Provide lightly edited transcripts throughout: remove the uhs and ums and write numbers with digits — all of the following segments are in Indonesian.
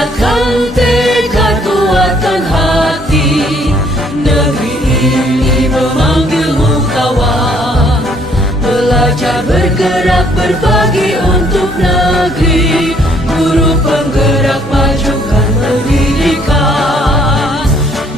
Bulatkan tekad, kuatkan hati, negeri ini memanggilmu kawan. Belajar, bergerak, berbagi untuk negeri, guru penggerak majukan pendidikan.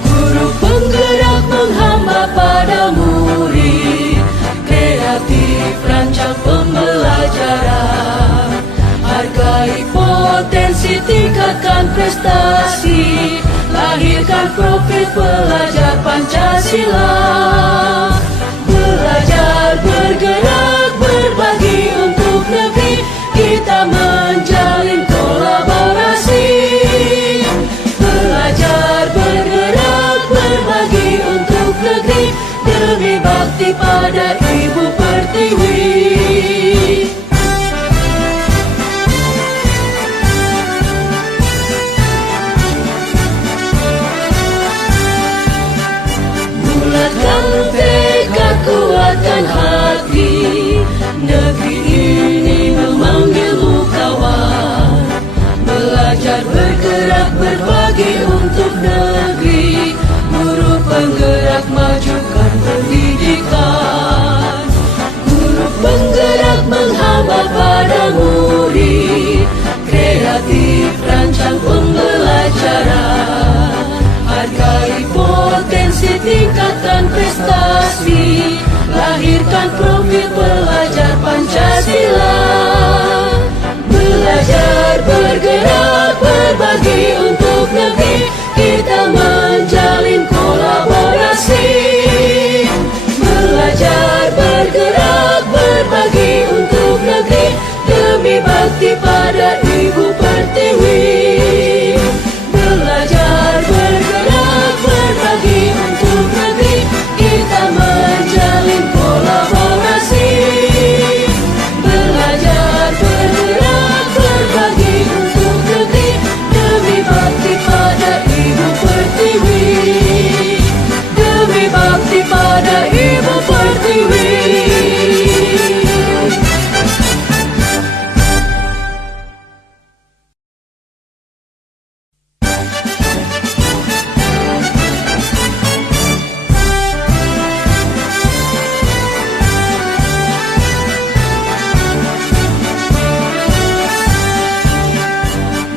Guru penggerak menghamba pada murid, kreatif rancang pembelajaran. Hargai potensi, tingkatkan prestasi, lahirkan profil pelajar Pancasila. Belajar, bergerak, berbagi untuk negeri, kita menjalin kolaborasi. Belajar, bergerak, berbagi untuk negeri, demi bakti pada Ibu Pertiwi. Bulatkan tekad, kuatkan hati, negeri ini memanggilmu kawan. Belajar, bergerak, berbagi untuk negeri, guru penggerak majukan pendidikan. Guru penggerak menghamba pada murid, kreatif rancang pembelajaran. Hargai potensi, tingkatkan prestasi, lahirkan profil pelajar Pancasila. Belajar, bergerak, berbagi untuk negeri, kita menjalin kolaborasi. Belajar, bergerak, berbagi untuk negeri, demi bakti pada Ibu Pertiwi. Belajar, bergerak, berbagi untuk negeri, kita menjalin kolaborasi. Belajar, bergerak, berbagi untuk negeri, demi bakti pada Ibu Pertiwi. Demi bakti pada Ibu Pertiwi.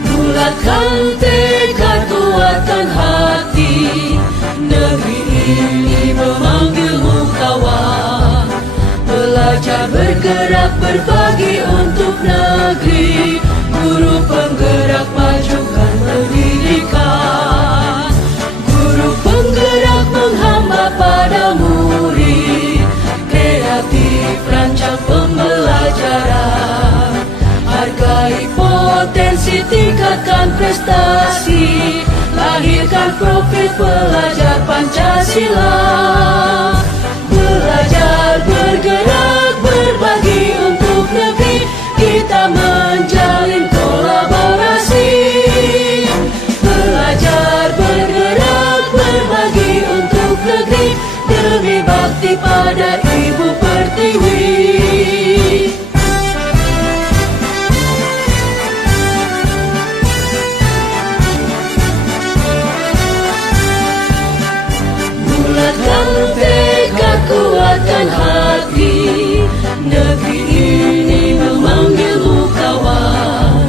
Bulatkan tekad, kuatkan hati, negeri ini memanggilmu kawan. Belajar, bergerak, berbagi untuk negeri, guru penggerak majukan pendidikan. Guru penggerak menghamba pada murid, kreatif rancang pembelajaran. Hargai potensi, tingkatkan prestasi, lahirkan profil pelajar Pancasila. Belajar, bergerak, berbagi untuk negeri, kita menjalin kolaborasi. Belajar, bergerak, berbagi untuk negeri, demi bakti pada Ibu Pertiwi. Bulatkan tekad, kuatkan hati, negeri ini memanggilmu kawan.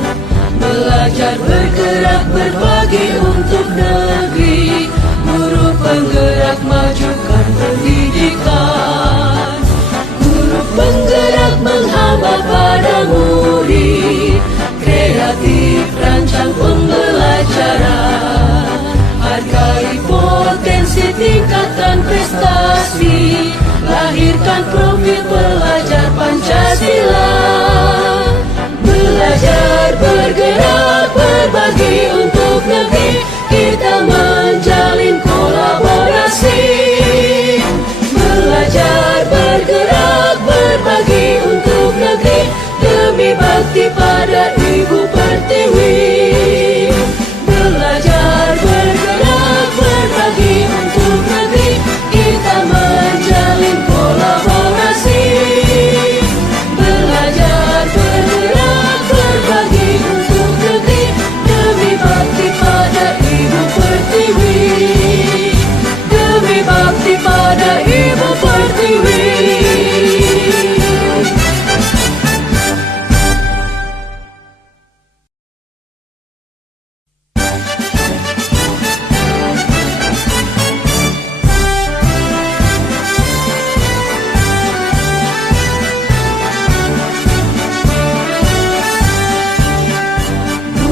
Belajar, bergerak, berbagi untuk negeri, guru penggerak majukan pendidikan. Guru penggerak menghamba pada murid, kreatif rancang pembelajaran. Hargai potensi, tingkatkan prestasi, lahirkan profil pelajar Pancasila. Belajar, bergerak, berbagi untuk negeri, kita menjalin kolaborasi. Belajar, bergerak, berbagi untuk negeri, demi bakti pada Ibu Pertiwi. Belajar, bergerak, berbagi untuk negeri, kita menjalin kolaborasi. Belajar, bergerak, berbagi untuk negeri, demi bakti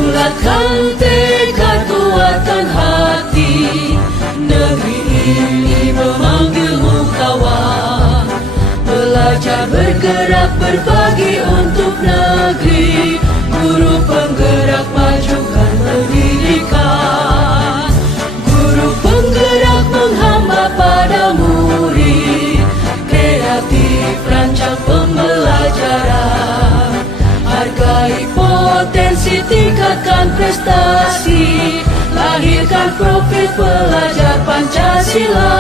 Bulatkan tekad, kuatkan hati, negeri ini memanggilmu kawan. Belajar, bergerak, berbagi untuk negeri. Guru penggerak, majukan pendidikan. Guru penggerak menghamba pada murid. Kreatif, rancang pembelajaran. Hargai potensi, tingkatkan prestasi. Lahirkan profil pelajar Pancasila.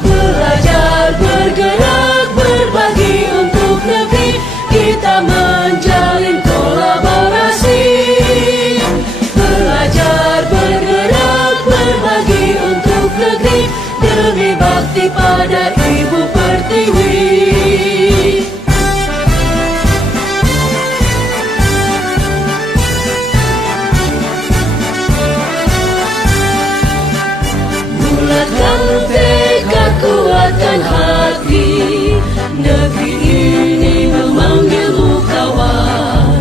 Belajar, bergerak, berbagi untuk negeri. Kita menjalin kolaborasi. Belajar, bergerak, berbagi untuk negeri. Demi bakti pada Ibu Pertiwi. Bulatkan tekad, kuatkan hati, negeri ini memanggilmu kawan.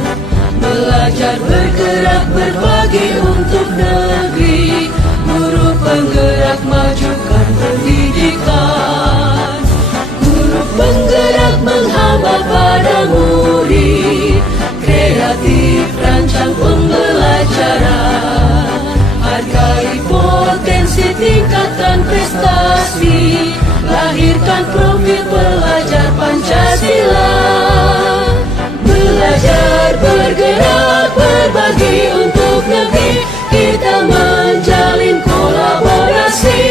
Belajar, bergerak, berbagi untuk negeri. Guru penggerak, majukan pendidikan. Guru penggerak menghamba pada murid. Kreatif, rancang pembelajaran. Hargai potensi, tingkatkan prestasi. Lahirkan profil pelajar Pancasila. Belajar, bergerak, berbagi untuk negeri. Kita menjalin kolaborasi.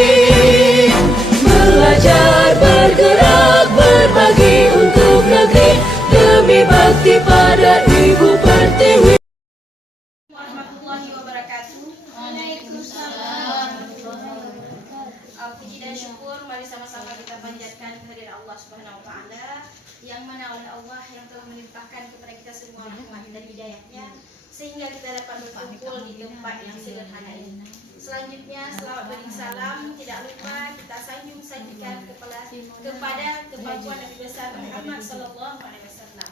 Belajar, bergerak, berbagi untuk negeri. Demi bakti pada Ibu Pertiwi. Warahmatullahi wabarakatuh. Waalaikumsalam. Puji dan syukur mari sama-sama kita panjatkan kehadiran Allah Subhanahu wa taala yang mana oleh Allah yang telah melimpahkan kepada kita semua rahmat dan hidayahnya sehingga kita dapat berkumpul di tempat yang sederhana ini. Selanjutnya selawat dan salam tidak lupa kita sanjung-sanjungkan kepada kemampuan Nabi besar Muhammad sallallahu alaihi wasallam.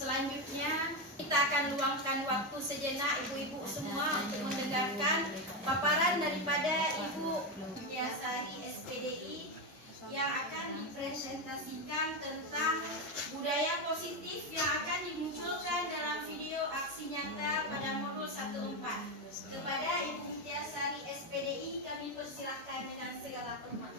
Selanjutnya kita akan luangkan waktu sejenak ibu-ibu semua untuk mendengarkan paparan daripada Ibu Mulyasari SPDI yang akan dipresentasikan tentang budaya positif yang akan dimunculkan dalam video aksi nyata pada modul 14. Kepada Ibu Mulyasari SPDI kami persilahkan dengan segala hormat.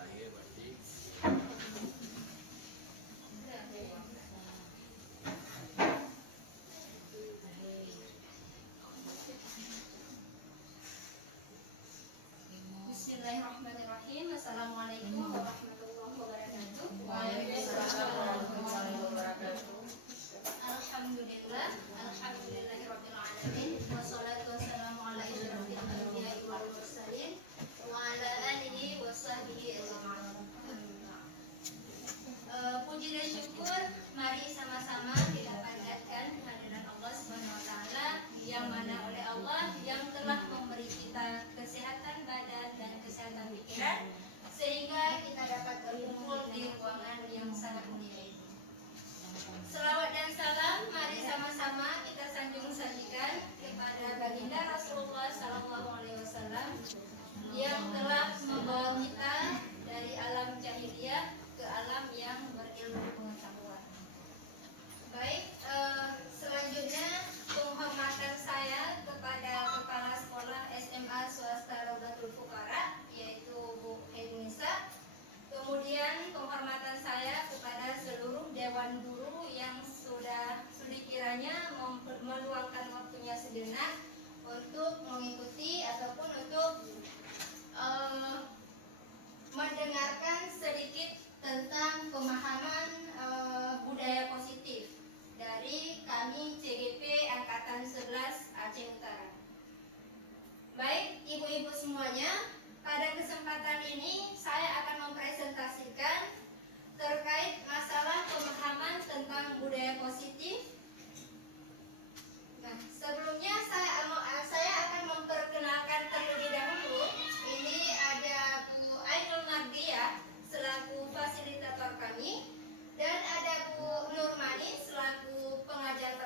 Bismillahirrahmanirrahim. Assalamualaikum warahmatullahi wabarakatuh. Waalaikumsalam warahmatullahi wabarakatuh. Alhamdulillah, alhamdulillahirabbil alamin. Wassalatu wassalamu ala asyrofil anbiya'i wal mursalin wa ala alihi washabbihi ajma'in. Puji dan syukur mari sama-sama kita panjatkan kehadiran Allah Subhanahu wa taala yang mana oleh Allah yang telah memberi kita kesehatan badan dan kesehatan pikiran sehingga kita dapat berkumpul di ruangan yang sangat mulia ini. Selawat dan salam mari sama-sama kita sanjung-sanjungkan kepada baginda Rasulullah sallallahu alaihi wasallam yang telah membawa kita dari alam jahiliyah ke alam yang berilmu pengetahuan. Baik, selanjutnya penghormatan saya kepada Kepala Sekolah SMA Swasta Raudatul Fuqara yaitu Bu Hednisa. Kemudian penghormatan saya kepada seluruh dewan guru yang sudah kiranya meluangkan waktunya sejenak untuk mengikuti ataupun untuk mendengarkan sedikit tentang pemahaman budaya positif dari kami CGP Angkatan 11 Aceh Utara. Baik, ibu-ibu semuanya, pada kesempatan ini saya akan mempresentasikan terkait masalah pemahaman tentang budaya positif. Nah, sebelumnya saya akan memperkenalkan terlebih dahulu. Ini ada Bu Ainul Mardiah selaku fasilitator kami dan ada Bu Nurmani selaku pengajar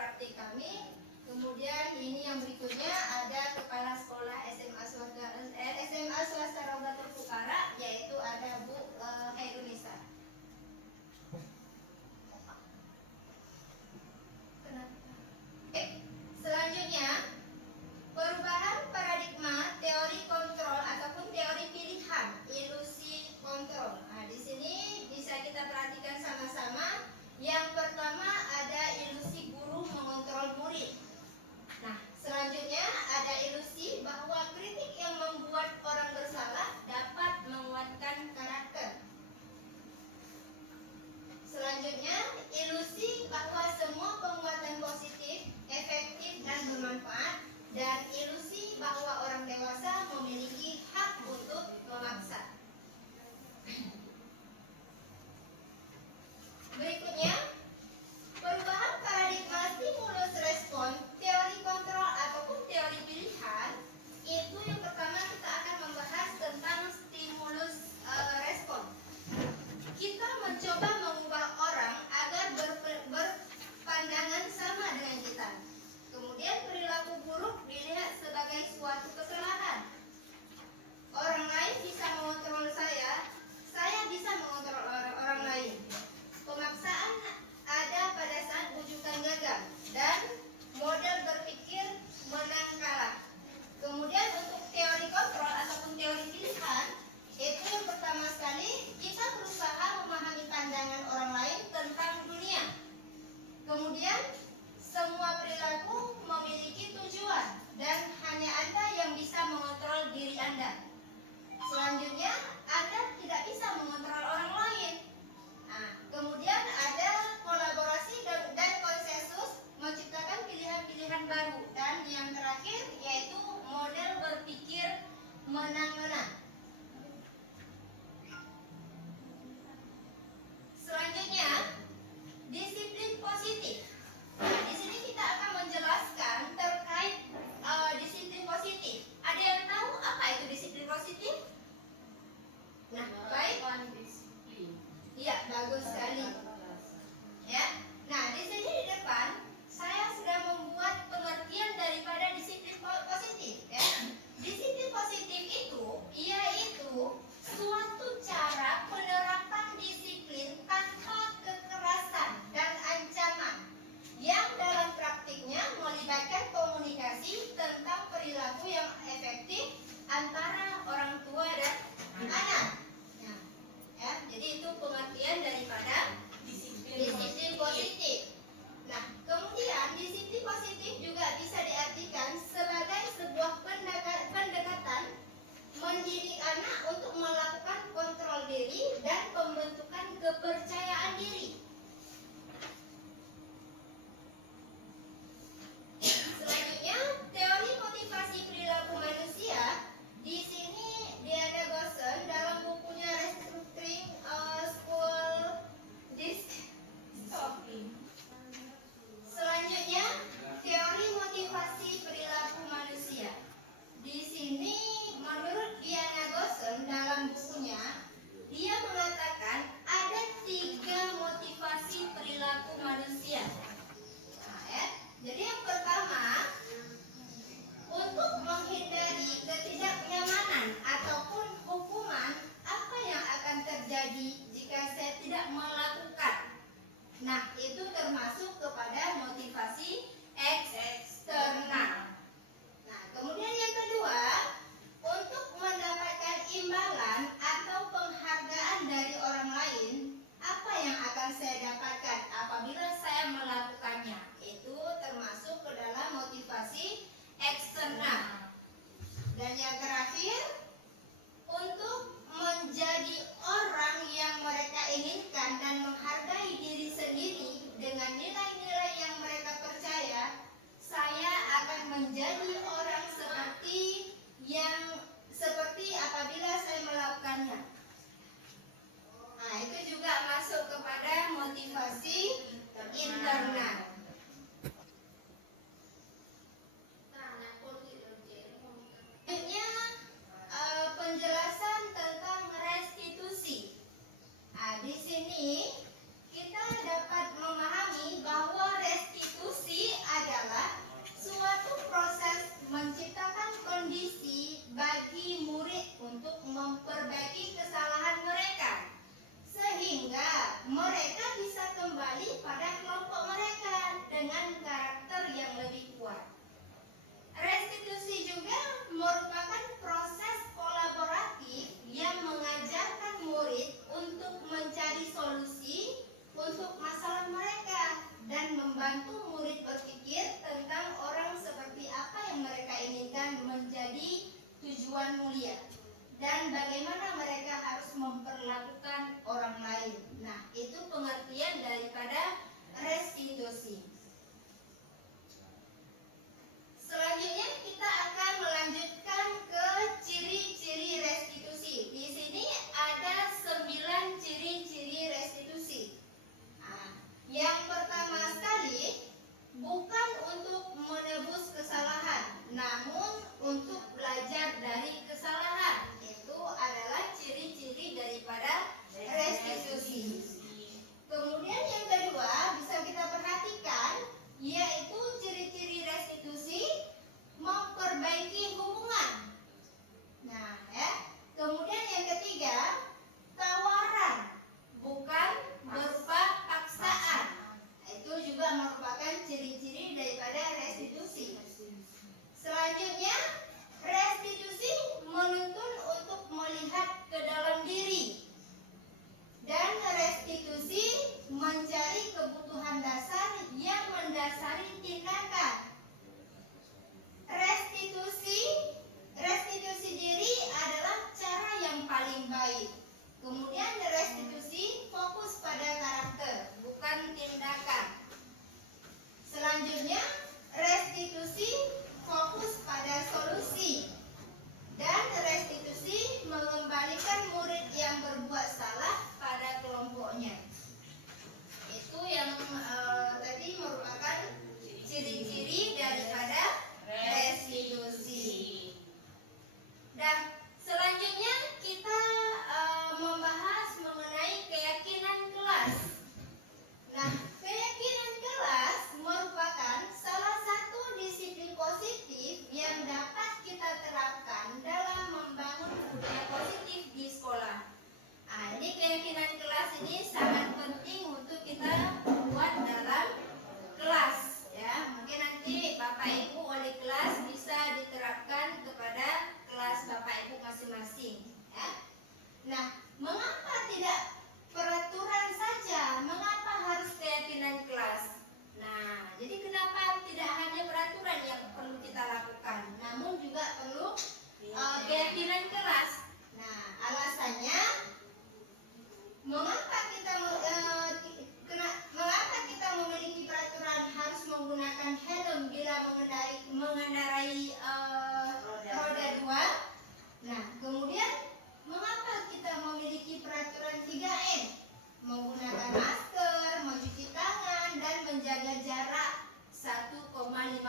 Selanjutnya, Anda tidak bisa mengontrol orang lain. Nah, kemudian ada kolaborasi dan konsensus menciptakan pilihan-pilihan baru. Dan yang terakhir yaitu model berpikir menang-menang. Selanjutnya, disiplin positif. Nah, di sini kita akan menjelaskan terkait disiplin positif. Ada yang tahu apa itu disiplin positif?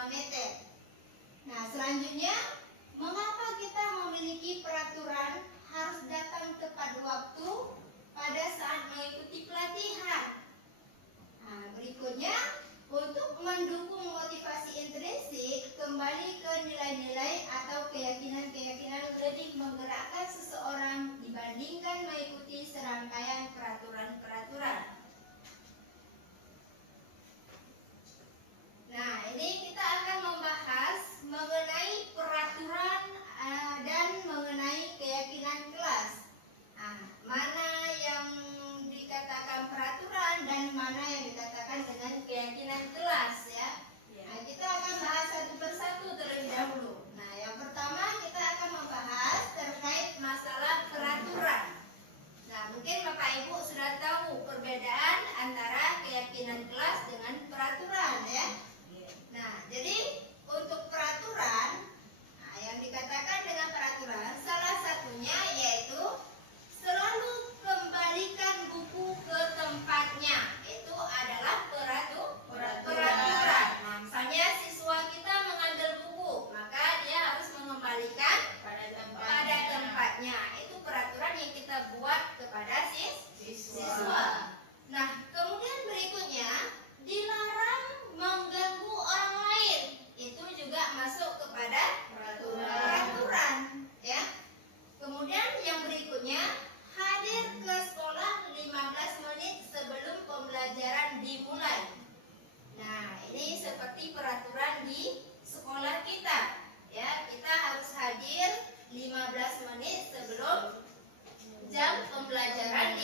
meter. Nah, selanjutnya, mengapa kita memiliki peraturan harus datang tepat waktu pada saat mengikuti pelatihan? Nah, berikutnya, untuk mendukung motivasi intrinsik, kembali ke nilai-nilai atau keyakinan-keyakinan lebih menggerakkan seseorang dibandingkan mengikuti serangkaian peraturan-peraturan. Nah, ini kita akan membahas mengenai peraturan dan mengenai keyakinan kelas. Nah, mana yang dikatakan peraturan dan mana yang dikatakan dengan keyakinan kelas ya. Nah, kita akan bahas satu persatu terlebih dahulu. Nah, yang pertama kita akan membahas terkait masalah peraturan. Nah, mungkin Bapak Ibu sudah tahu perbedaan antara keyakinan kelas dengan peraturan ya. Nah, jadi untuk peraturan, nah, yang dikatakan dengan peraturan salah satunya yaitu selalu kembalikan buku ke tempatnya. Itu adalah peraturan. Nah, misalnya siswa kita mengambil buku, maka dia harus mengembalikan pada tempatnya. Itu peraturan yang kita buat kepada siswa. Nah, kemudian berikutnya dilarang mengganggu orang lain. Itu juga masuk kepada peraturan ya. Kemudian yang berikutnya, hadir ke sekolah 15 menit sebelum pembelajaran dimulai. Nah, ini seperti peraturan di sekolah kita ya. Kita harus hadir 15 menit sebelum jam pembelajaran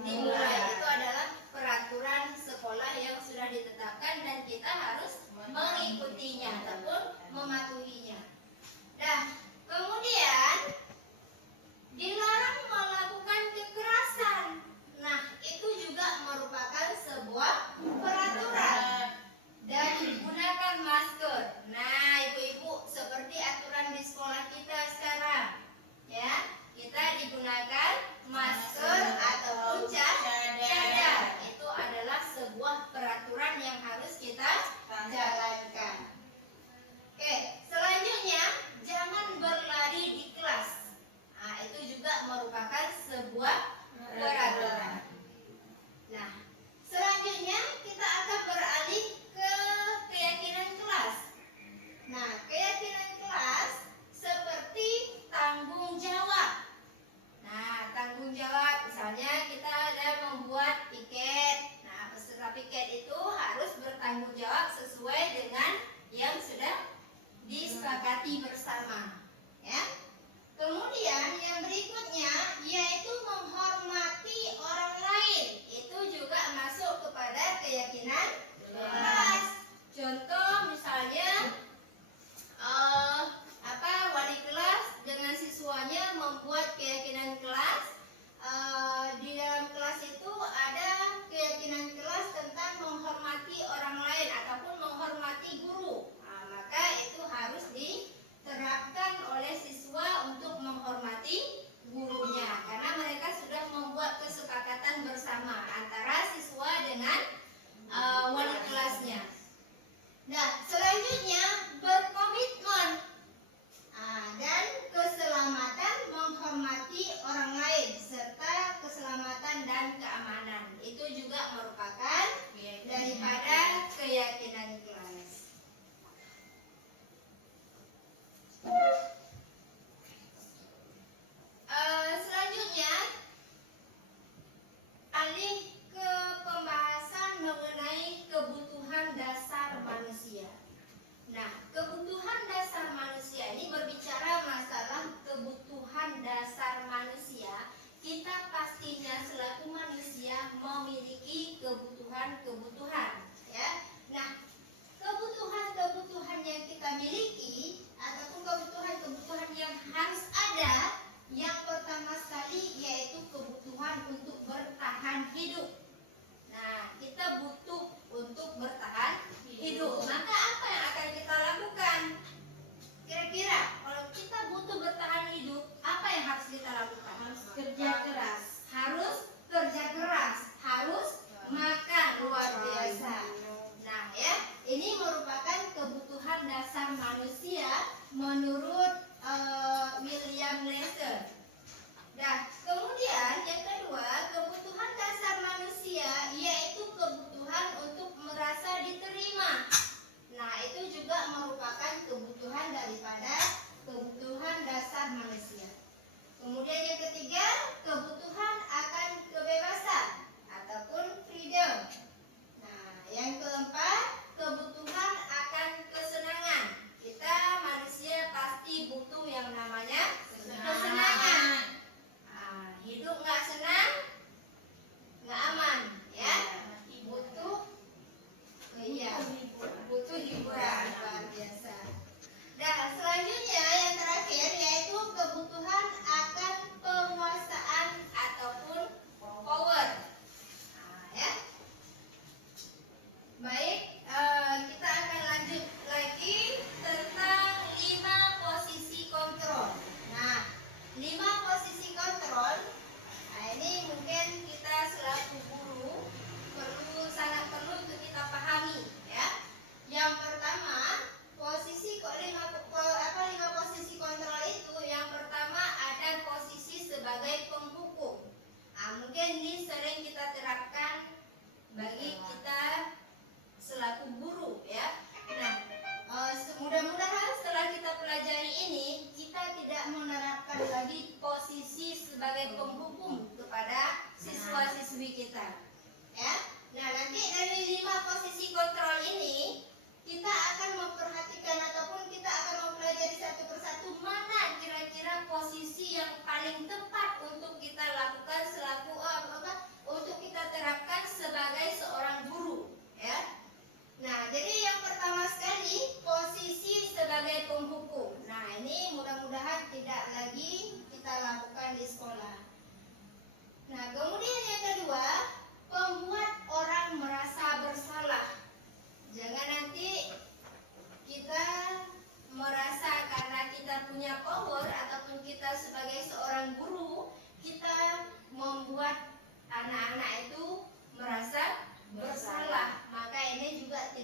dimulai. Itu adalah peraturan sekolah yang sudah ditetapkan dan kita harus mengikutinya ataupun mematuhinya. Nah, kemudian dilarang melakukan kekerasan. Nah, itu juga merupakan sebuah peraturan. Dan gunakan masker. Nah, ibu-ibu, seperti aturan di sekolah kita sekarang ya, kita digunakan masker ataupun cadar. Itu adalah sebuah peraturan yang harus kita jalankan. Oke, selanjutnya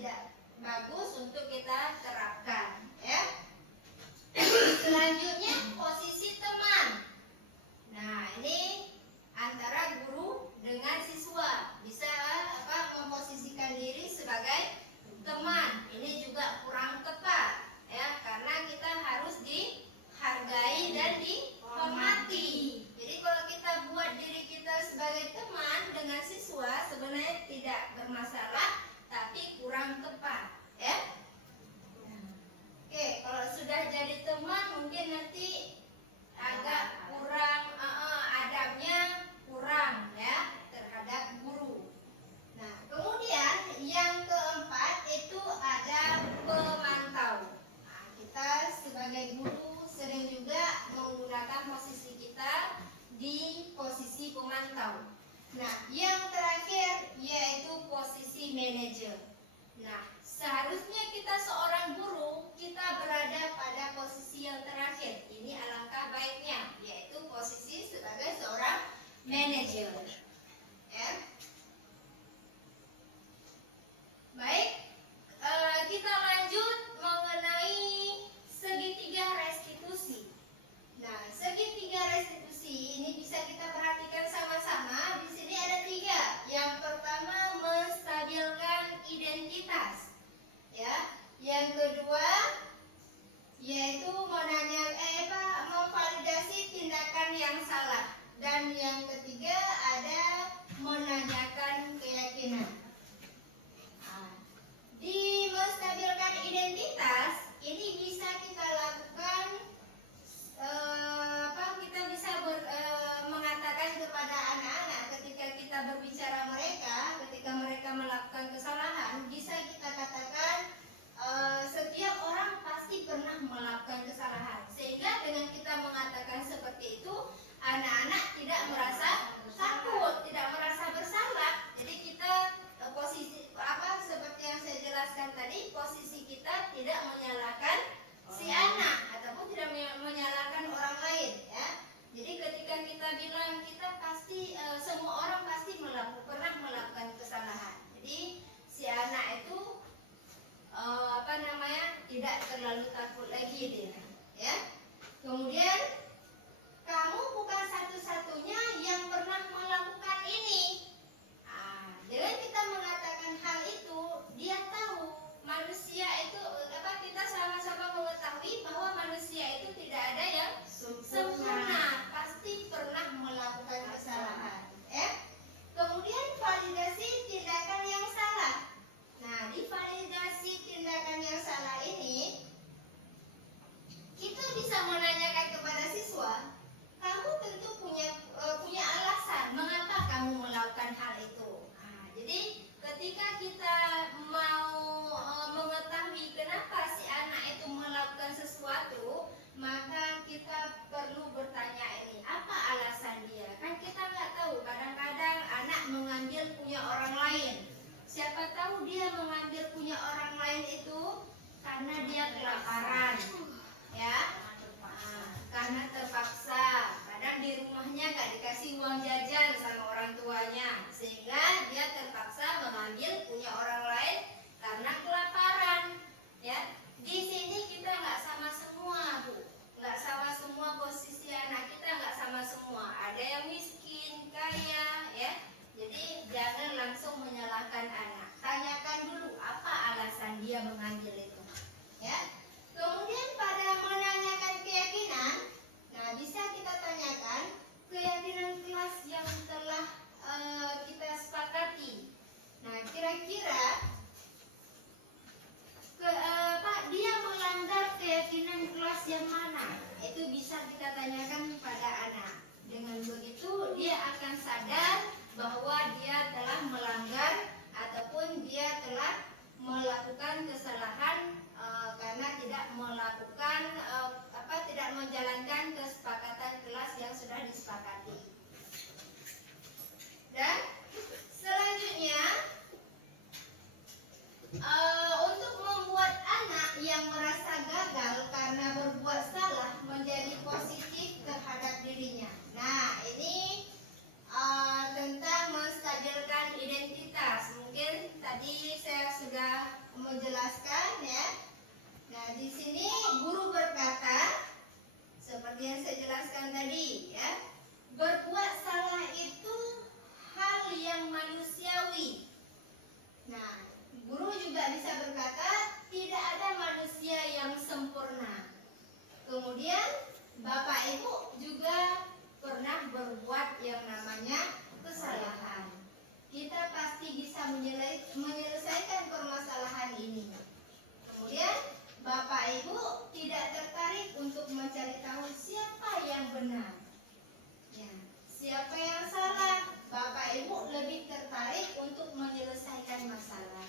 tidak bagus untuk kita terapkan, ya. Selanjutnya posisi teman. Nah, ini antara guru dengan siswa bisa memposisikan diri sebagai teman. Ini juga kurang tepat, ya, karena kita harus dihargai dan dihormati. Jadi kalau kita buat diri kita sebagai teman dengan siswa sebenarnya tidak bermasalah, tapi kurang tepat, ya. Oke, kalau sudah jadi teman mungkin nanti agak kurang adabnya kurang, ya, terhadap guru. Nah, kemudian yang keempat itu ada pemantau. Nah, kita sebagai guru sering juga menggunakan posisi kita di posisi pemantau. Nah, yang terakhir yaitu posisi manajer. Nah, seharusnya kita seorang guru, kita berada pada posisi yang terakhir. Ini alangkah baiknya, yaitu posisi sebagai seorang manajer. Ya. Baik, kita lanjut mengenai segitiga restitusi. Nah, segitiga restitusi ini bisa kita perhatikan sama-sama. Di sini ada 3. Yang pertama, menstabilkan identitas. Ya, yang kedua yaitu memvalidasi tindakan yang salah, dan yang ketiga ada menanyakan keyakinan. Nah, di menstabilkan identitas ini bisa kita lakukan kita bisa mengatakan kepada anak-anak ketika kita berbicara ketika mereka melakukan kesalahan, bisa kita katakan setiap orang pasti pernah melakukan kesalahan, sehingga dengan kita mengatakan seperti itu anak-anak tidak merasa takut, tidak merasa bersalah. Jadi kita posisi seperti yang saya jelaskan tadi, posisi kita tidak menyalahkan si anak ataupun tidak menyalahkan orang lain, ya. Jadi ketika kita bilang kita pasti semua orang pasti pernah melakukan kesalahan. Jadi si anak itu tidak terlalu takut lagi dia, ya. Kemudian kamu bukan satu-satunya yang pernah melakukan ini. Dengan kita mengatakan hal itu, dia tahu manusia itu kita sama-sama mengetahui bahwa manusia itu tidak ada yang sempurna, pasti pernah melakukan kesalahan, ya. Kemudian validasi tindakan yang salah. Nah, di validasi tindakan yang salah ini kita bisa menanyakan kepada siswa, kamu tentu punya alasan mengapa kamu melakukan hal itu. Nah, jadi ketika kita mau mengetahui kenapa si anak itu melakukan sesuatu, maka kita perlu bertanya ini, apa alasan dia? Kan kita nggak tahu, kadang-kadang anak mengambil punya orang lain. Siapa tahu dia mengambil punya orang lain itu karena dia kelaparan, ya, karena terpaksa. Kadang di rumahnya nggak dikasih uang jajan sama orang tuanya, sehingga dia terpaksa mengambil punya orang lain karena kelaparan, ya. Di sini kita nggak sama semua, Bu, nggak sama semua posisi anak kita, nggak sama semua. Ada yang miskin, kaya, ya. Jadi jangan langsung menyalahkan anak. Tanyakan dulu apa alasan dia mengambil itu, ya. Kemudian pada menanyakan keyakinan, nah bisa kita tanyakan keyakinan kelas yang telah kita sepakati. Nah, kira-kira dia melanggar keyakinan kelas yang mana? Itu bisa kita tanyakan pada anak. Dengan begitu dia akan sadar bahwa dia telah melanggar ataupun dia telah melakukan kesalahan menjelaskan ya. Nah, di sini guru berkata seperti yang saya jelaskan tadi ya. Berbuat salah itu hal yang manusiawi. Nah, guru juga bisa berkata tidak ada manusia yang sempurna. Kemudian Bapak Ibu juga pernah berbuat yang namanya kesalahan. Kita pasti bisa menyelesaikan permasalahan ini. Kemudian Bapak Ibu tidak tertarik untuk mencari tahu siapa yang benar, ya, siapa yang salah. Bapak Ibu lebih tertarik untuk menyelesaikan masalah.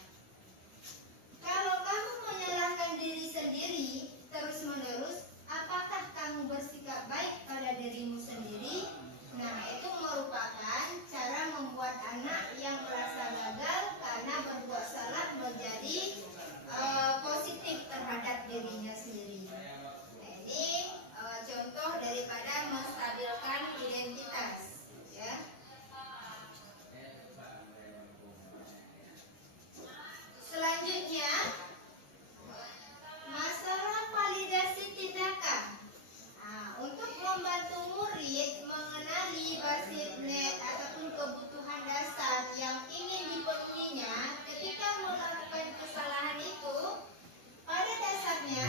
Kalau kamu menyalahkan diri sendiri terus-menerus, apakah kamu bersikap baik pada dirimu sendiri? Nah, itu merupakan cara membuat anak yang merasa gagal karena berbuat salah menjadi positif terhadap dirinya sendiri. Nah, ini contoh daripada menstabilkan identitas, ya. Selanjutnya, masalah validasi tindakan. Nah, untuk membantu murid mengenali Basitnet ataupun kebutuhan dasar yang ingin dipenuhinya ketika melakukan kesalahan itu, pada dasarnya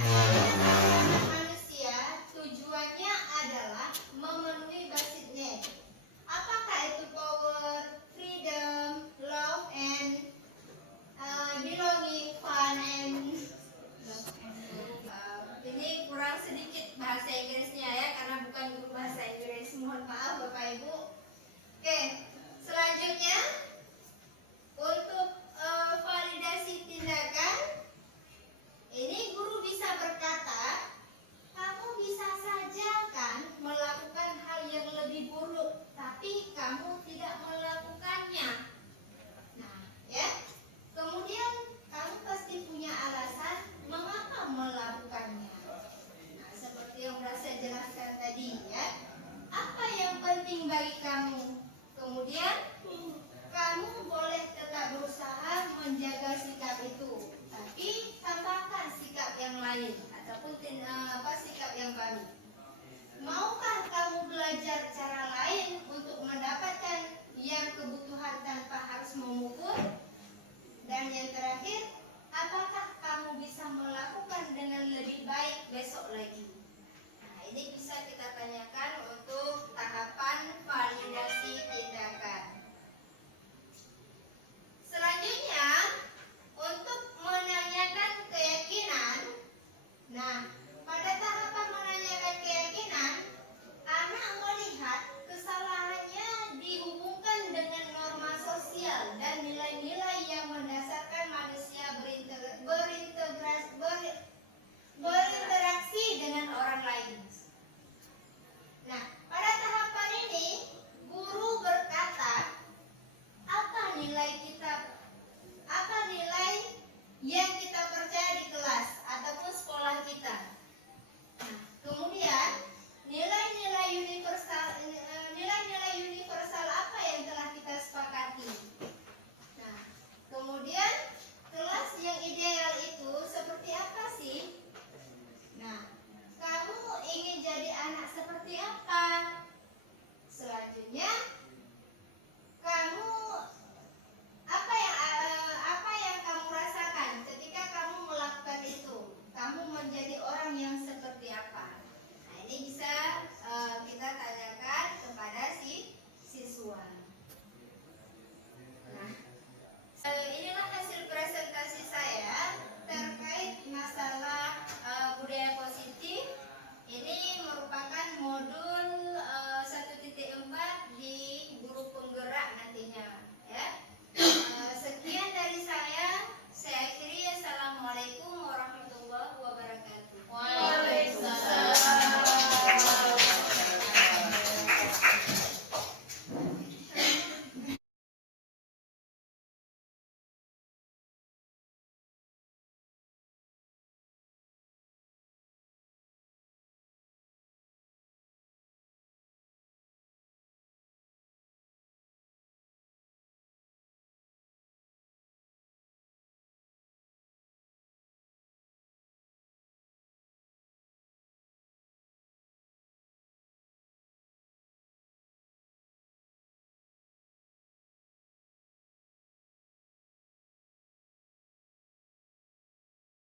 manusia tujuannya adalah memenuhi Basitnet. Apakah itu power, freedom, love, and belonging, fun, and ini kurang sedikit bahasa Inggrisnya ya, karena bukan guru bahasa Inggris. Mohon maaf Bapak Ibu. Oke, selanjutnya untuk validasi tindakan, ini guru bisa berkata, kamu bisa saja kan melakukan hal yang lebih buruk, tapi kamu tidak melakukannya. Nah, ya. Kemudian kamu pasti punya alasan mengapa melakukannya. Nah, seperti yang sudah saya jelaskan tadi ya. Apa yang penting bagi kamu? Kemudian kamu boleh tetap berusaha menjaga sikap itu, tapi tambahkan sikap yang lain ataupun sikap yang baru. Maukah kamu belajar cara lain untuk mendapatkan yang kebutuhan tanpa harus memukul? Dan yang terakhir,